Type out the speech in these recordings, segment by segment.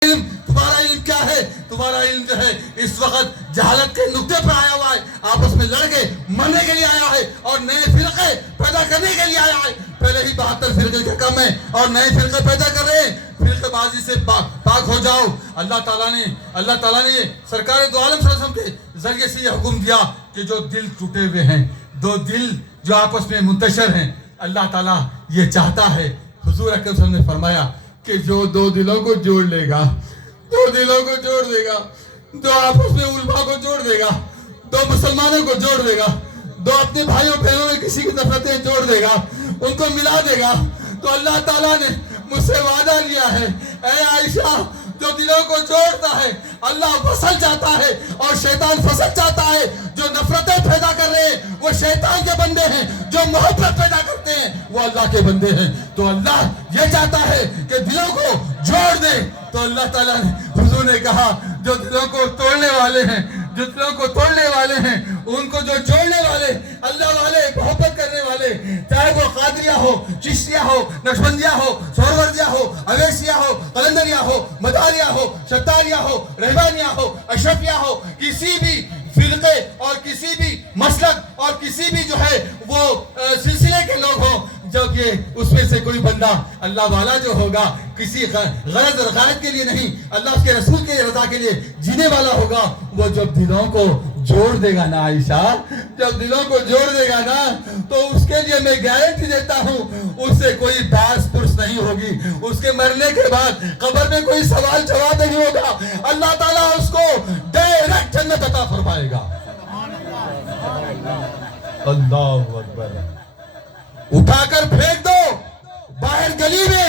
تمہارا علم کیا ہے؟ تمہارا علم جو ہے اس وقت جہالت کے نقطے پر آیا ہوا ہے، آپس میں لڑ کے مرنے کے لیے آیا ہے اور نئے فرقے پیدا کرنے کے لیے آیا ہے۔ پہلے ہی 72 فرقے کا کم ہے اور نئے فرقے پیدا کر رہے ہیں۔ فرقے بازی سے پاک ہو جاؤ۔ اللہ تعالیٰ نے سرکار دو عالم صلی اللہ علیہ وسلم کے ذریعے سے یہ حکم دیا کہ جو دل ٹوٹے ہوئے ہیں، دو دل جو آپس میں منتشر ہیں، اللہ تعالیٰ یہ چاہتا ہے۔ حضور اکرم صلی اللہ علیہ وسلم نے فرمایا کہ جو دو دلوں کو جوڑ لے گا، دو دلوں کو جوڑ دے گا، دو آپس میں علماء کو جوڑ دے گا، دو مسلمانوں کو جوڑ دے گا، دو اپنے بھائیوں بہنوں میں کسی کی نفرتیں جوڑ دے گا، ان کو ملا دے گا، تو اللہ تعالیٰ نے مجھ سے وعدہ لیا ہے، اے عائشہ جو دلوں کو جوڑتا ہے اللہ فصل چاہتا ہے اور شیطان فصل چاہتا ہے۔ جو نفرتیں پیدا کر رہے ہیں وہ شیطان کے بندے ہیں، جو محبت پیدا کرتے ہیں وہ اللہ کے بندے ہیں۔ تو اللہ یہ چاہتا ہے کہ دلوں کو جوڑ دے۔ تو اللہ تعالیٰ نے حضور نے کہا جو دلوں کو توڑنے والے ہیں، جو دلوں کو توڑنے والے ہیں، ان کو جو جوڑنے والے، اللہ والے، محبت کرنے والے، چاہے وہ قادریہ ہو، چشتیہ ہو، نقشبندیہ ہو، سہروردیہ ہو، اویسیہ ہو، قلندریہ ہو، مداریہ ہو، ستاریہ ہو، رحمانیہ ہو، اشرفیہ ہو، کسی بھی فرقے اور کسی بھی مسلک اور کسی بھی جو ہے وہ سلسلے کے لوگ ہوں، جو کہ اس میں سے کوئی بندہ اللہ والا جو ہوگا کسی غرض اور غائب کے لیے نہیں، اللہ اس کے رسول کے رضا کے لیے جینے والا ہوگا، وہ جب دلوں کو جوڑ دے گا نا عائشہ، جب دلوں کو جوڑ دے گا نا، تو اس کے لیے میں گارنٹی دیتا ہوں اس سے کوئی بحث پرس نہیں ہوگی، اس کے مرنے کے بعد قبر میں کوئی سوال جواب نہیں ہوگا، اللہ تعالیٰ اس کو ڈائریکٹ جنت عطا فرمائے گا۔ اللہ اکبر۔ اٹھا کر پھینک دو باہر گلی میں،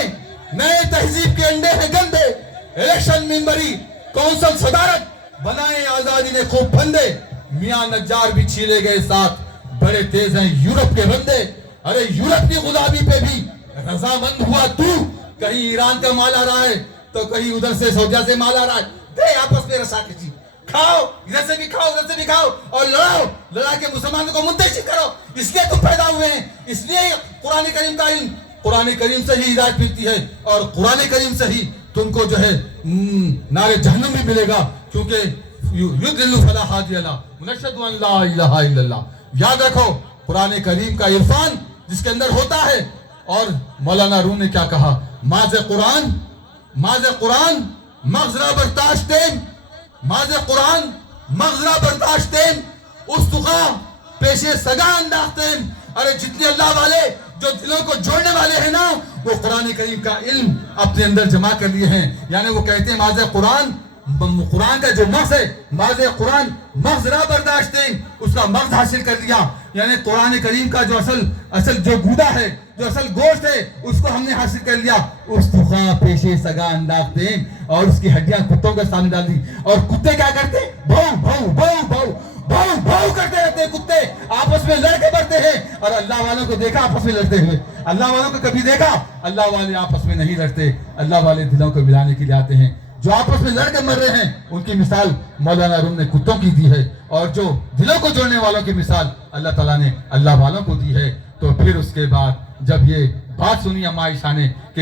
نئے تہذیب کے انڈے ہیں گندے، الیکشن ممبری، کونسل صدارت بنائے آزادی نے خوب بندے، میاں نجار بھی چھیلے گئے ساتھ، بڑے تیز ہیں یورپ کے بندے۔ ارے یورپ کی غلامی پہ بھی رضامند ہوا تو، کہیں ایران کا مال آ رہا ہے تو کہیں ادھر سے سعودیہ سے مال آ رہا ہے، دے آپس میں رسا کسی، کھاؤ، ادھر سے بھی کھاؤ، ادھر سے بھی کھاؤ اور لڑاؤ، لڑا کے مسلمانوں کو منتشر کرو۔ اس لیے تم پیدا ہوئے ہیں، اس لیے قرآن کریم کا علم، قرآن کریم سے ہی ہدایت ملتی ہے اور قرآن کریم سے ہی تم کو جو ہے نار جہنم بھی ملے گا، کیونکہ یضل فلا ہادی له ونشهد ان لا الہ الا اللہ۔ یاد رکھو قرآن کریم کا عرفان جس کے اندر ہوتا ہے۔ اور مولانا روم نے کیا کہا، ماذ قرآن مغزرہ برداشتیم، ماذ قرآن مغزرہ برداشتیم، استخا پیشے سگا انداختیم۔ ارے جتنے اللہ والے جو دلوں کو جوڑنے والے ہیں نا، وہ قرآن کریم کا علم اپنے اندر جمع کر لیے ہیں، یعنی وہ کہتے ہیں ماذ قرآن، قرآن کا جو مغز ہے، ماذ قرآن مغزرہ برداشتیں، اس کا مغز حاصل کر لیا، یعنی قرآن کریم کا جو اصل جو گودا ہے، جو اصل گوشت ہے، اس کو ہم نے حاصل کر لیا۔ استخا پیشے سگا انداختیں، اور اس کی ہڈیاں کتوں کے سامنے ڈال دی، اور کتے کیا کرتے؟ بھاؤ بھاؤ بھاؤ بھاؤ بھاؤ بھاؤ کرتے رہتے ہیں کتے، آپس میں لڑ کے مرتے ہیں۔ اور اللہ والوں کو دیکھا آپس میں لڑتے ہوئے؟ اللہ والوں کو کبھی دیکھا؟ اللہ والے آپس میں نہیں لڑتے، اللہ والے دلوں کو ملانے کے لیے آتے ہیں۔ جو آپس میں لڑ کے مر رہے ہیں ان کی مثال مولانا روم نے کتوں کی دی ہے، اور جو دلوں کو جوڑنے والوں کی مثال اللہ تعالیٰ نے اللہ والوں کو دی ہے۔ تو پھر اس کے بعد جب یہ بات سنی اماں عائشہ نے کہ